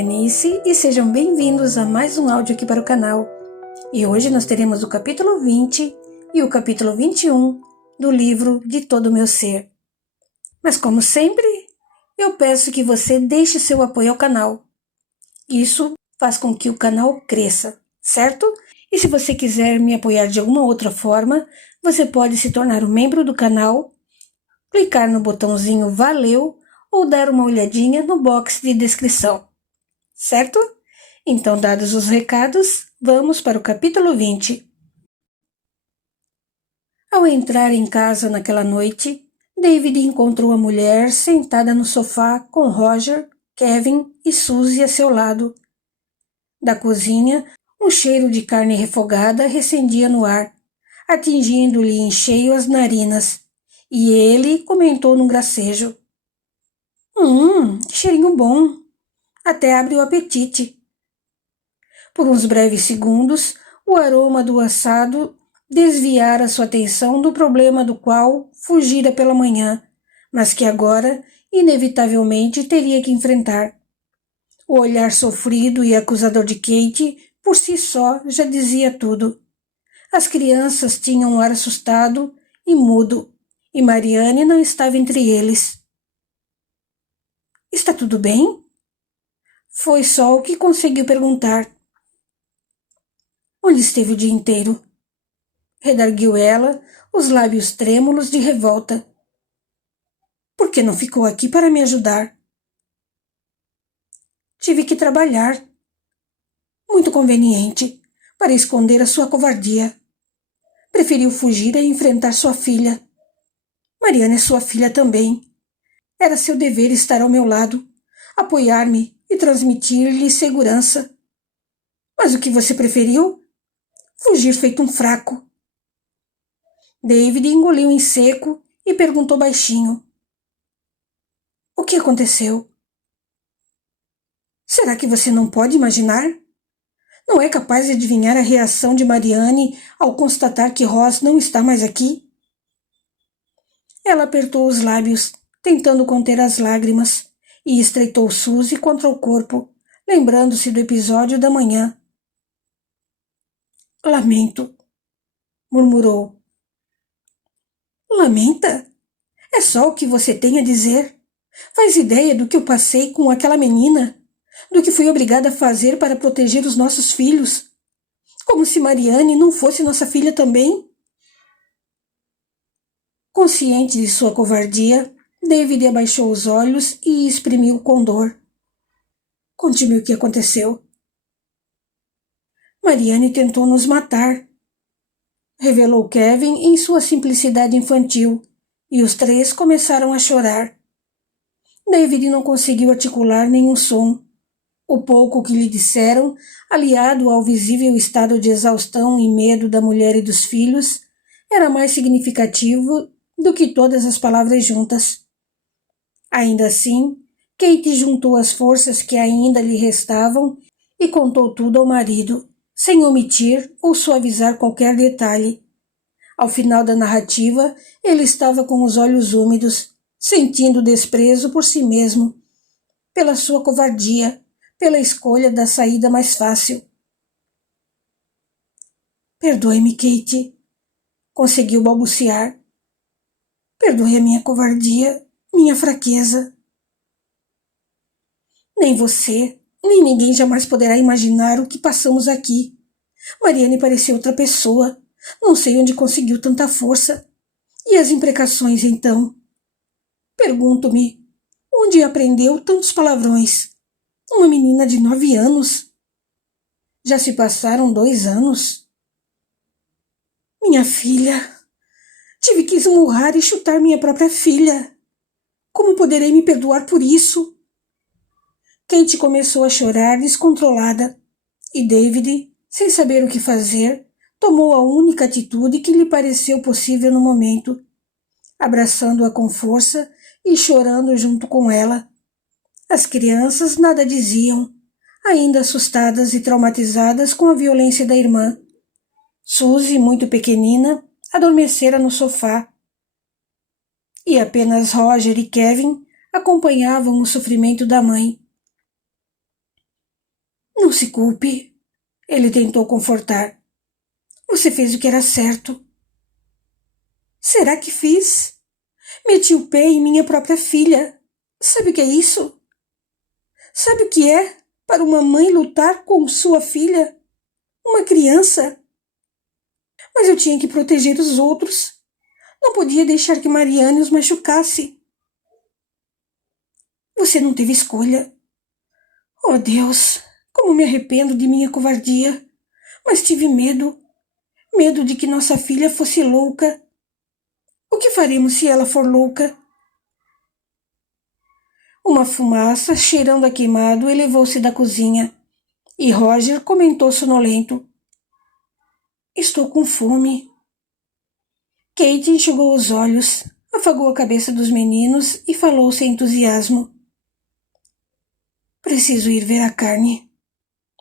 Lenice e sejam bem-vindos a mais um áudio aqui para o canal. E hoje nós teremos o capítulo 20 e o capítulo 21 do livro De Todo o Meu Ser. Mas como sempre, eu peço que você deixe seu apoio ao canal. Isso faz com que o canal cresça, certo? E se você quiser me apoiar de alguma outra forma, você pode se tornar um membro do canal, clicar no botãozinho Valeu ou dar uma olhadinha no box de descrição. Certo? Então, dados os recados, vamos para o capítulo 20. Ao entrar em casa naquela noite, David encontrou a mulher sentada no sofá com Roger, Kevin e Suzy a seu lado. Da cozinha, um cheiro de carne refogada recendia no ar, atingindo-lhe em cheio as narinas, e ele comentou num gracejo. Que cheirinho bom! Até abre o apetite. Por uns breves segundos, o aroma do assado desviara sua atenção do problema do qual fugira pela manhã, mas que agora, inevitavelmente, teria que enfrentar. O olhar sofrido e acusador de Kate, por si só, já dizia tudo. As crianças tinham um ar assustado e mudo, e Marianne não estava entre eles. — Está tudo bem? Foi só o que conseguiu perguntar. — Onde esteve o dia inteiro? Redarguiu ela, os lábios trêmulos de revolta. — Por que não ficou aqui para me ajudar? — Tive que trabalhar. — Muito conveniente, para esconder a sua covardia. Preferiu fugir a enfrentar sua filha. Mariana é sua filha também. Era seu dever estar ao meu lado, apoiar-me e transmitir-lhe segurança. Mas o que você preferiu? Fugir feito um fraco. David engoliu em seco e perguntou baixinho. — O que aconteceu? — Será que você não pode imaginar? Não é capaz de adivinhar a reação de Marianne ao constatar que Ross não está mais aqui? Ela apertou os lábios, tentando conter as lágrimas, e estreitou Suzy contra o corpo, lembrando-se do episódio da manhã. — Lamento, murmurou. — Lamenta? É só o que você tem a dizer? Faz ideia do que eu passei com aquela menina? Do que fui obrigada a fazer para proteger os nossos filhos? Como se Marianne não fosse nossa filha também? Consciente de sua covardia, David abaixou os olhos e exprimiu com dor. — Conte-me o que aconteceu. — Marianne tentou nos matar, revelou Kevin em sua simplicidade infantil, e os três começaram a chorar. David não conseguiu articular nenhum som. O pouco que lhe disseram, aliado ao visível estado de exaustão e medo da mulher e dos filhos, era mais significativo do que todas as palavras juntas. Ainda assim, Kate juntou as forças que ainda lhe restavam e contou tudo ao marido, sem omitir ou suavizar qualquer detalhe. Ao final da narrativa, ele estava com os olhos úmidos, sentindo desprezo por si mesmo, pela sua covardia, pela escolha da saída mais fácil. — Perdoe-me, Kate, conseguiu balbuciar. — Perdoe a minha covardia, minha fraqueza. Nem você, nem ninguém jamais poderá imaginar o que passamos aqui. Marianne parecia outra pessoa. Não sei onde conseguiu tanta força. E as imprecações, então? Pergunto-me, onde aprendeu tantos palavrões? Uma menina de 9 anos. Já se passaram 2 anos. Minha filha. Tive que esmurrar e chutar minha própria filha. Como poderei me perdoar por isso? Kate começou a chorar descontrolada, e David, sem saber o que fazer, tomou a única atitude que lhe pareceu possível no momento, abraçando-a com força e chorando junto com ela. As crianças nada diziam, ainda assustadas e traumatizadas com a violência da irmã. Suzy, muito pequenina, adormecera no sofá. E apenas Roger e Kevin acompanhavam o sofrimento da mãe. Não se culpe, ele tentou confortar. Você fez o que era certo. Será que fiz? Meti o pé em minha própria filha. Sabe o que é isso? Sabe o que é para uma mãe lutar com sua filha? Uma criança? Mas eu tinha que proteger os outros. Não podia deixar que Mariane os machucasse. Você não teve escolha. Oh, Deus, como me arrependo de minha covardia. Mas tive medo. Medo de que nossa filha fosse louca. O que faremos se ela for louca? Uma fumaça, cheirando a queimado, elevou-se da cozinha, e Roger comentou sonolento. Estou com fome. Kate enxugou os olhos, afagou a cabeça dos meninos e falou sem entusiasmo. Preciso ir ver a carne.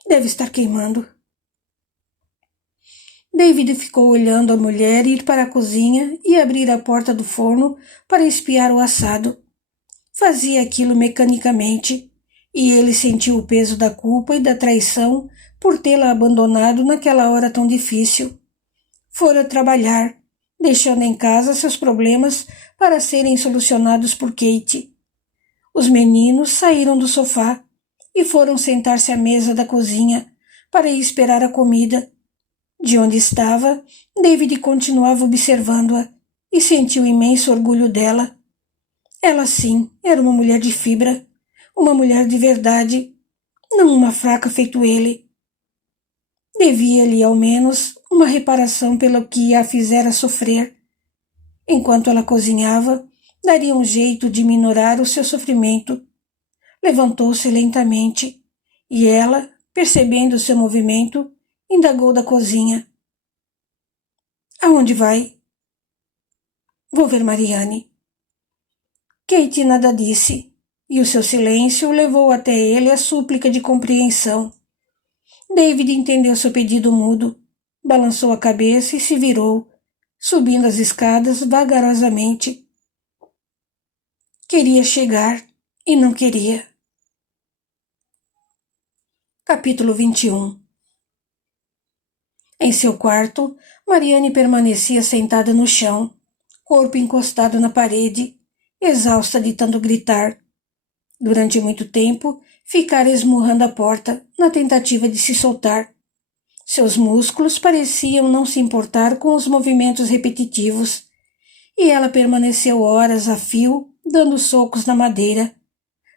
Deve estar queimando. David ficou olhando a mulher ir para a cozinha e abrir a porta do forno para espiar o assado. Fazia aquilo mecanicamente, e ele sentiu o peso da culpa e da traição por tê-la abandonado naquela hora tão difícil. Fora trabalhar, deixando em casa seus problemas para serem solucionados por Kate. Os meninos saíram do sofá e foram sentar-se à mesa da cozinha para esperar a comida. De onde estava, David continuava observando-a e sentiu imenso orgulho dela. Ela, sim, era uma mulher de fibra, uma mulher de verdade, não uma fraca feito ele. Devia-lhe, ao menos, uma reparação pelo que a fizera sofrer. Enquanto ela cozinhava, daria um jeito de minorar o seu sofrimento. Levantou-se lentamente, e ela, percebendo o seu movimento, indagou da cozinha. Aonde vai? Vou ver Mariane. Kate nada disse, e o seu silêncio levou até ele a súplica de compreensão. David entendeu seu pedido mudo, balançou a cabeça e se virou, subindo as escadas vagarosamente. Queria chegar e não queria. Capítulo 21. Em seu quarto, Mariane permanecia sentada no chão, corpo encostado na parede, exausta de tanto gritar. Durante muito tempo, ficara esmurrando a porta, na tentativa de se soltar. Seus músculos pareciam não se importar com os movimentos repetitivos, e ela permaneceu horas a fio, dando socos na madeira,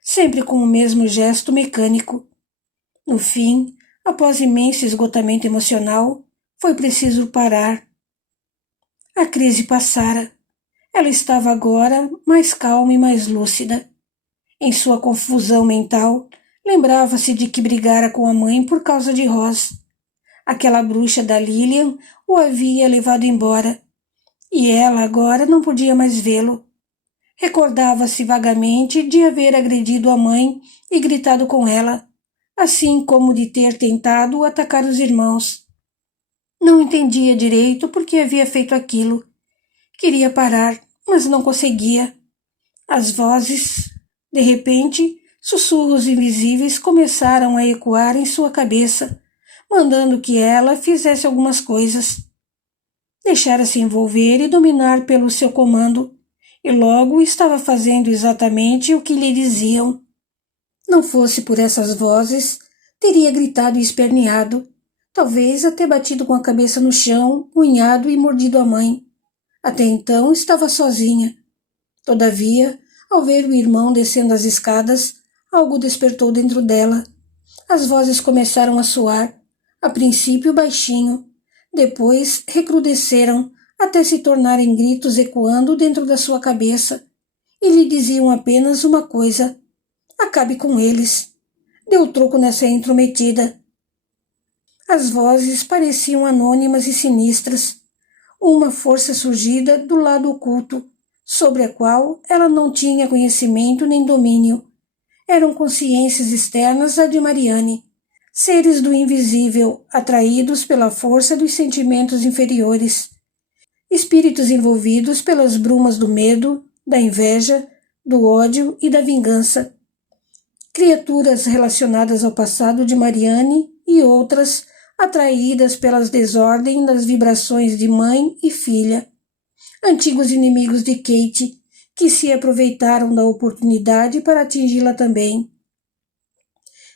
sempre com o mesmo gesto mecânico. No fim, após imenso esgotamento emocional, foi preciso parar. A crise passara. Ela estava agora mais calma e mais lúcida. Em sua confusão mental, lembrava-se de que brigara com a mãe por causa de Roz. Aquela bruxa da Lillian o havia levado embora, e ela agora não podia mais vê-lo. Recordava-se vagamente de haver agredido a mãe e gritado com ela, assim como de ter tentado atacar os irmãos. Não entendia direito por que havia feito aquilo. Queria parar, mas não conseguia. As vozes, de repente, sussurros invisíveis começaram a ecoar em sua cabeça, mandando que ela fizesse algumas coisas. Deixara-se envolver e dominar pelo seu comando, e logo estava fazendo exatamente o que lhe diziam. Não fosse por essas vozes, teria gritado e esperneado, talvez até batido com a cabeça no chão, unhado e mordido a mãe. Até então estava sozinha. Todavia, ao ver o irmão descendo as escadas, algo despertou dentro dela. As vozes começaram a soar, a princípio baixinho, depois recrudesceram até se tornarem gritos ecoando dentro da sua cabeça, e lhe diziam apenas uma coisa: acabe com eles. Deu troco nessa intrometida. As vozes pareciam anônimas e sinistras, uma força surgida do lado oculto, sobre a qual ela não tinha conhecimento nem domínio. Eram consciências externas à de Mariane, seres do invisível, atraídos pela força dos sentimentos inferiores, espíritos envolvidos pelas brumas do medo, da inveja, do ódio e da vingança. criaturas relacionadas ao passado de Mariane e outras atraídas pelas desordem das vibrações de mãe e filha, antigos inimigos de Kate, que se aproveitaram da oportunidade para atingi-la também.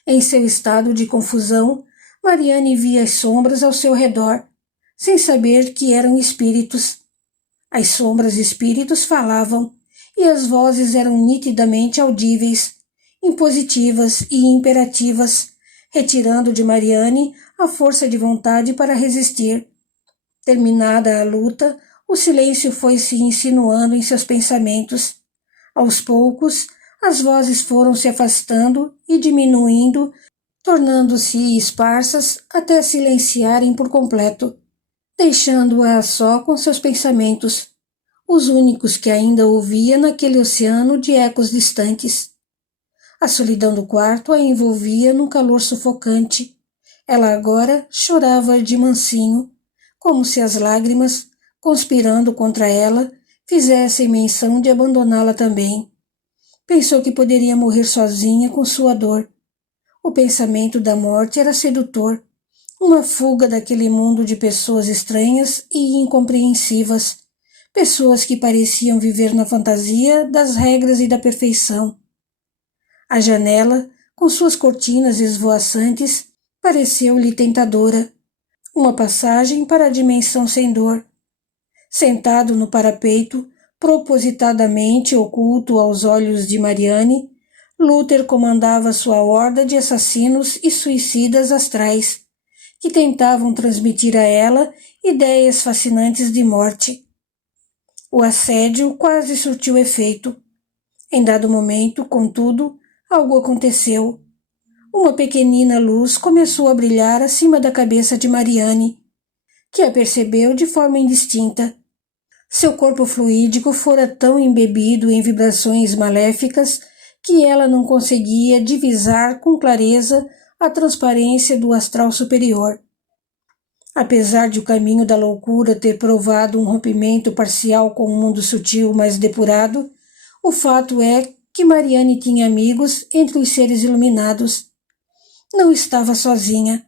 Em seu estado de confusão, Mariane via as sombras ao seu redor, sem saber que eram espíritos. As sombras e espíritos falavam, e as vozes eram nitidamente audíveis, impositivas e imperativas, retirando de Mariane a força de vontade para resistir. Terminada a luta, o silêncio foi se insinuando em seus pensamentos. Aos poucos, as vozes foram se afastando e diminuindo, tornando-se esparsas até silenciarem por completo, deixando-a só com seus pensamentos, os únicos que ainda ouvia naquele oceano de ecos distantes. A solidão do quarto a envolvia num calor sufocante. Ela agora chorava de mansinho, como se as lágrimas, conspirando contra ela, fizessem menção de abandoná-la também. Pensou que poderia morrer sozinha com sua dor. O pensamento da morte era sedutor, uma fuga daquele mundo de pessoas estranhas e incompreensivas, pessoas que pareciam viver na fantasia das regras e da perfeição. A janela, com suas cortinas esvoaçantes, pareceu-lhe tentadora, uma passagem para a dimensão sem dor. Sentado no parapeito, propositadamente oculto aos olhos de Mariane, Luther comandava sua horda de assassinos e suicidas astrais, que tentavam transmitir a ela ideias fascinantes de morte. O assédio quase surtiu efeito. Em dado momento, contudo, algo aconteceu. Uma pequenina luz começou a brilhar acima da cabeça de Mariane, que a percebeu de forma indistinta. Seu corpo fluídico fora tão embebido em vibrações maléficas que ela não conseguia divisar com clareza a transparência do astral superior. Apesar de o caminho da loucura ter provado um rompimento parcial com o mundo sutil mais depurado, o fato é que Mariane tinha amigos entre os seres iluminados. Não estava sozinha.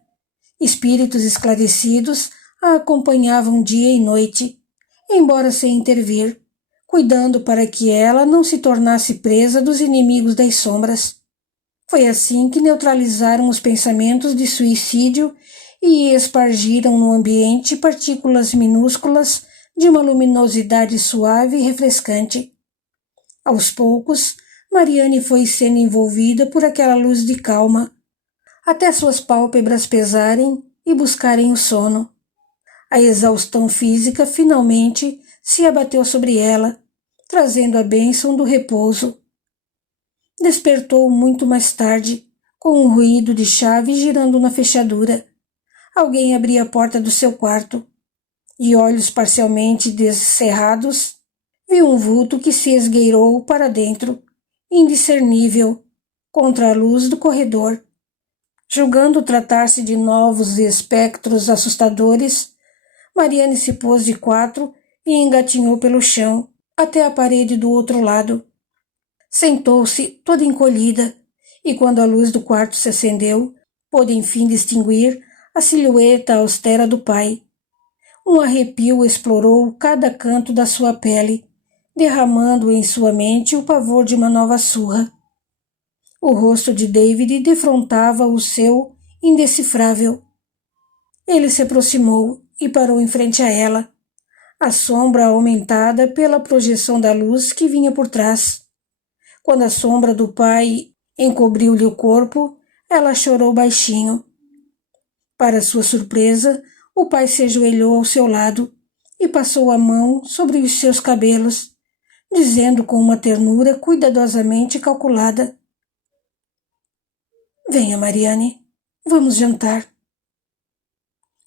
Espíritos esclarecidos a acompanhavam dia e noite, embora sem intervir, cuidando para que ela não se tornasse presa dos inimigos das sombras. Foi assim que neutralizaram os pensamentos de suicídio e espargiram no ambiente partículas minúsculas de uma luminosidade suave e refrescante. Aos poucos, Mariane foi sendo envolvida por aquela luz de calma, até suas pálpebras pesarem e buscarem o sono. A exaustão física finalmente se abateu sobre ela, trazendo a bênção do repouso. Despertou muito mais tarde, com um ruído de chave girando na fechadura. Alguém abria a porta do seu quarto. De olhos parcialmente descerrados, viu um vulto que se esgueirou para dentro, indiscernível, contra a luz do corredor. Julgando tratar-se de novos espectros assustadores, Mariane se pôs de quatro e engatinhou pelo chão, até a parede do outro lado. Sentou-se toda encolhida, e quando a luz do quarto se acendeu, pôde enfim distinguir a silhueta austera do pai. Um arrepio explorou cada canto da sua pele, derramando em sua mente o pavor de uma nova surra. O rosto de David defrontava o seu indecifrável. Ele se aproximou e parou em frente a ela, a sombra aumentada pela projeção da luz que vinha por trás. Quando a sombra do pai encobriu-lhe o corpo, ela chorou baixinho. Para sua surpresa, o pai se ajoelhou ao seu lado e passou a mão sobre os seus cabelos, dizendo com uma ternura cuidadosamente calculada: "Venha, Mariane, vamos jantar."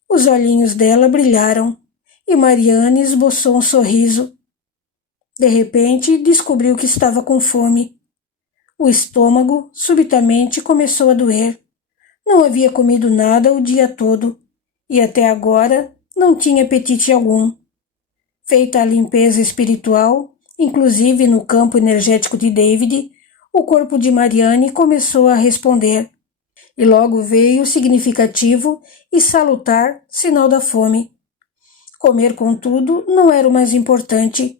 Os olhinhos dela brilharam e Mariane esboçou um sorriso. De repente, descobriu que estava com fome. O estômago subitamente começou a doer. Não havia comido nada o dia todo e até agora não tinha apetite algum. Feita a limpeza espiritual, inclusive no campo energético de David, o corpo de Mariane começou a responder, e logo veio o significativo e salutar sinal da fome. Comer, contudo, não era o mais importante.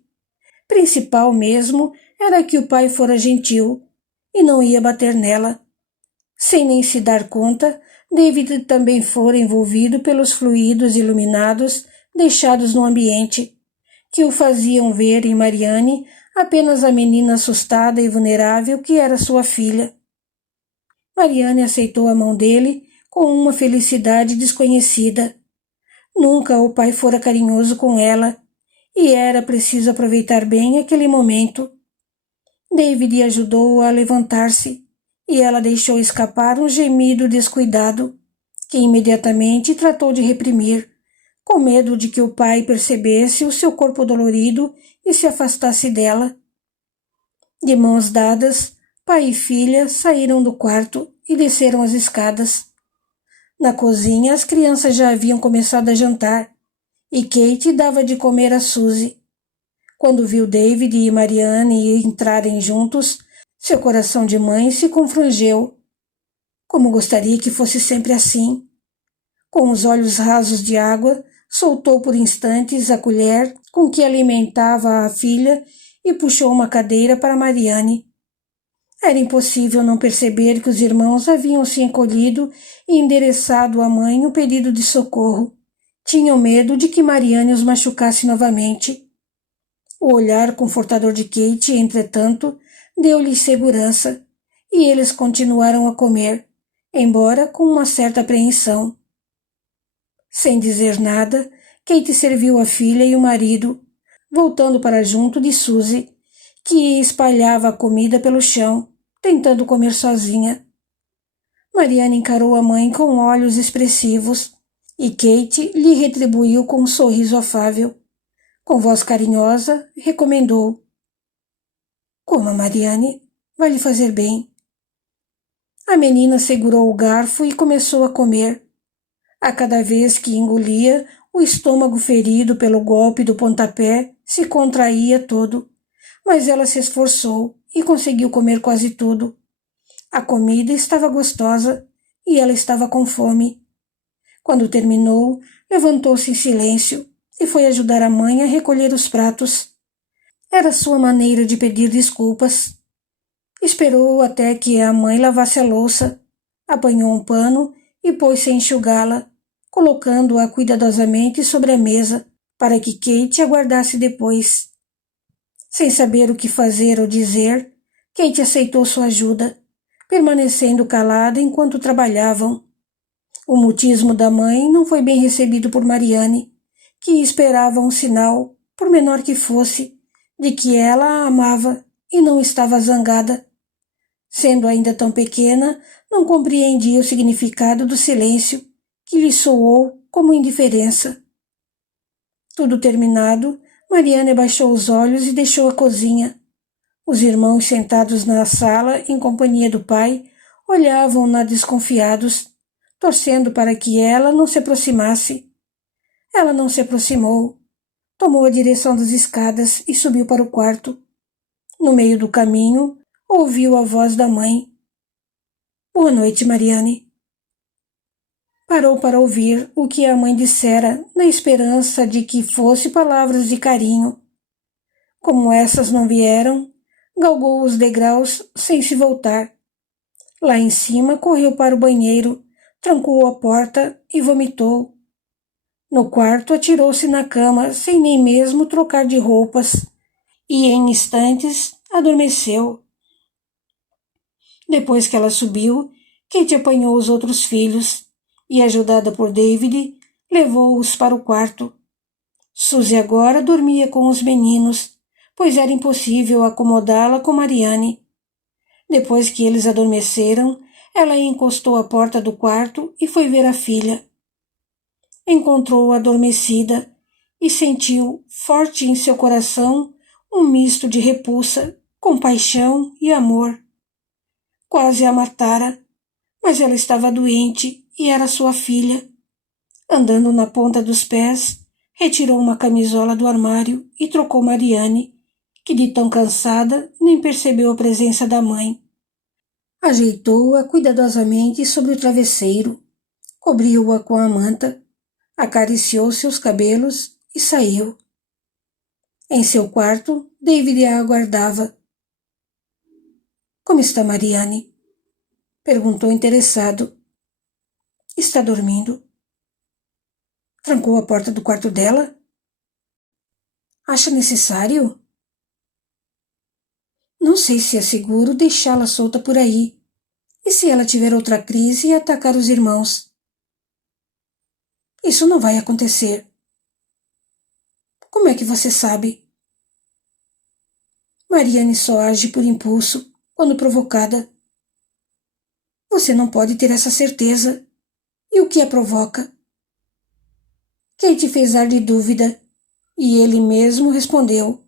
Principal mesmo era que o pai fora gentil e não ia bater nela. Sem nem se dar conta, David também fora envolvido pelos fluidos iluminados deixados no ambiente, que o faziam ver em Mariane apenas a menina assustada e vulnerável que era sua filha. Mariane aceitou a mão dele com uma felicidade desconhecida. Nunca o pai fora carinhoso com ela, e era preciso aproveitar bem aquele momento. David ajudou-a a levantar-se, e ela deixou escapar um gemido descuidado, que imediatamente tratou de reprimir, com medo de que o pai percebesse o seu corpo dolorido e se afastasse dela. De mãos dadas, pai e filha saíram do quarto e desceram as escadas. Na cozinha, as crianças já haviam começado a jantar, e Kate dava de comer a Suzy. Quando viu David e Mariane entrarem juntos, seu coração de mãe se confrangeu. Como gostaria que fosse sempre assim. Com os olhos rasos de água, soltou por instantes a colher com que alimentava a filha e puxou uma cadeira para Mariane. Era impossível não perceber que os irmãos haviam se encolhido e endereçado à mãe um pedido de socorro. Tinham medo de que Mariane os machucasse novamente. O olhar confortador de Kate, entretanto, deu-lhes segurança, e eles continuaram a comer, embora com uma certa apreensão. Sem dizer nada, Kate serviu a filha e o marido, voltando para junto de Suzy, que espalhava a comida pelo chão, tentando comer sozinha. Mariane encarou a mãe com olhos expressivos, e Kate lhe retribuiu com um sorriso afável. Com voz carinhosa, recomendou: "Coma, Mariane, vai lhe fazer bem." A menina segurou o garfo e começou a comer. A cada vez que engolia, o estômago ferido pelo golpe do pontapé se contraía todo, mas ela se esforçou e conseguiu comer quase tudo. A comida estava gostosa e ela estava com fome. Quando terminou, levantou-se em silêncio e foi ajudar a mãe a recolher os pratos. Era sua maneira de pedir desculpas. Esperou até que a mãe lavasse a louça, apanhou um pano e pôs-se a enxugá-la, colocando-a cuidadosamente sobre a mesa para que Kate aguardasse depois. Sem saber o que fazer ou dizer, Kate aceitou sua ajuda, permanecendo calada enquanto trabalhavam. O mutismo da mãe não foi bem recebido por Mariane, que esperava um sinal, por menor que fosse, de que ela a amava e não estava zangada. Sendo ainda tão pequena, não compreendia o significado do silêncio, que lhe soou como indiferença. Tudo terminado, Mariane baixou os olhos e deixou a cozinha. Os irmãos, sentados na sala em companhia do pai, olhavam-na desconfiados, torcendo para que ela não se aproximasse. Ela não se aproximou. Tomou a direção das escadas e subiu para o quarto. No meio do caminho, ouviu a voz da mãe. "Boa noite, Mariane." Parou para ouvir o que a mãe dissera, na esperança de que fosse palavras de carinho. Como essas não vieram, galgou os degraus sem se voltar. Lá em cima, correu para o banheiro, trancou a porta e vomitou. No quarto, atirou-se na cama, sem nem mesmo trocar de roupas, e em instantes adormeceu. Depois que ela subiu, Kate apanhou os outros filhos e, ajudada por David, levou-os para o quarto. Suzy agora dormia com os meninos, pois era impossível acomodá-la com Mariane. Depois que eles adormeceram, ela encostou à porta do quarto e foi ver a filha. Encontrou-a adormecida e sentiu, forte em seu coração, um misto de repulsa, compaixão e amor. Quase a matara, mas ela estava doente e era sua filha. Andando na ponta dos pés, retirou uma camisola do armário e trocou Mariane, que de tão cansada nem percebeu a presença da mãe. Ajeitou-a cuidadosamente sobre o travesseiro, cobriu-a com a manta, acariciou seus cabelos e saiu. Em seu quarto, David a aguardava. Como está Mariane? Perguntou interessado. Está dormindo. Trancou a porta do quarto dela? Acha necessário? Não sei se é seguro deixá-la solta por aí. E se ela tiver outra crise e atacar os irmãos? Isso não vai acontecer. Como é que você sabe? Mariane só age por impulso, quando provocada. Você não pode ter essa certeza. E o que a provoca? Kate fez ar de dúvida, e ele mesmo respondeu.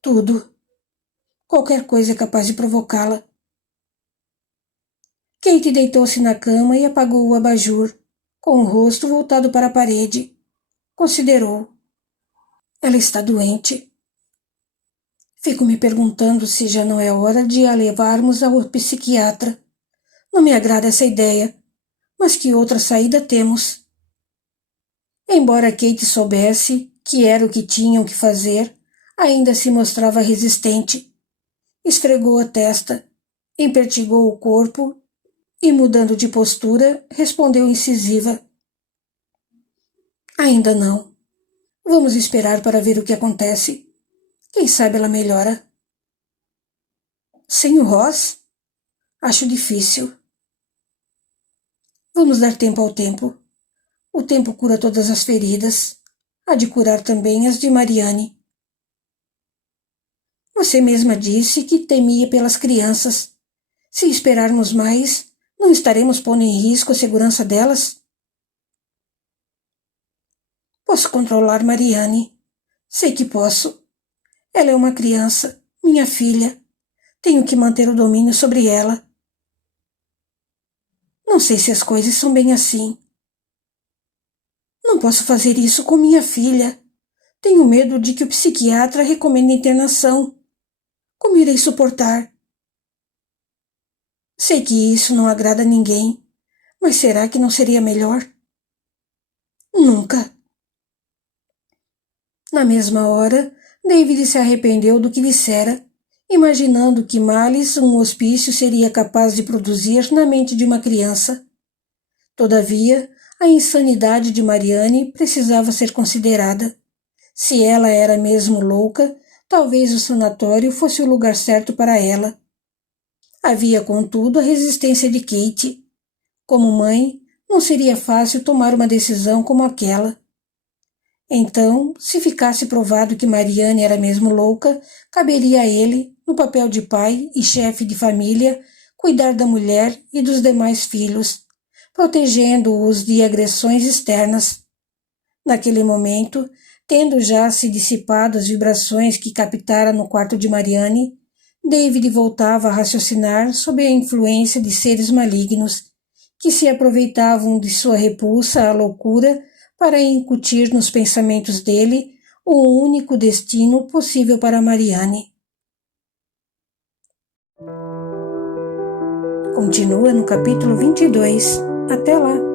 Tudo. Qualquer coisa é capaz de provocá-la. Kate deitou-se na cama e apagou o abajur, com o rosto voltado para a parede. Considerou. Ela está doente. Fico me perguntando se já não é hora de a levarmos ao psiquiatra. Não me agrada essa ideia, mas que outra saída temos? Embora Kate soubesse que era o que tinham que fazer, ainda se mostrava resistente. Esfregou a testa, empertigou o corpo e, mudando de postura, respondeu incisiva. Ainda não. Vamos esperar para ver o que acontece. Quem sabe ela melhora. Sem o Ross? Acho difícil. Vamos dar tempo ao tempo. O tempo cura todas as feridas. Há de curar também as de Mariane. Você mesma disse que temia pelas crianças. Se esperarmos mais, não estaremos pondo em risco a segurança delas? Posso controlar Mariane. Sei que posso. Ela é uma criança, minha filha. Tenho que manter o domínio sobre ela. Não sei se as coisas são bem assim. Não posso fazer isso com minha filha. Tenho medo de que o psiquiatra recomende internação. Como irei suportar? Sei que isso não agrada a ninguém, mas será que não seria melhor? Nunca. Na mesma hora, David se arrependeu do que dissera, imaginando que males um hospício seria capaz de produzir na mente de uma criança. Todavia, a insanidade de Mariane precisava ser considerada. Se ela era mesmo louca, talvez o sanatório fosse o lugar certo para ela. Havia, contudo, a resistência de Kate. Como mãe, não seria fácil tomar uma decisão como aquela. Então, se ficasse provado que Mariane era mesmo louca, caberia a ele, no papel de pai e chefe de família, cuidar da mulher e dos demais filhos, protegendo-os de agressões externas. Naquele momento, tendo já se dissipado as vibrações que captara no quarto de Mariane, David voltava a raciocinar sob a influência de seres malignos, que se aproveitavam de sua repulsa à loucura para incutir nos pensamentos dele o único destino possível para Mariane. Continua no capítulo 22. Até lá!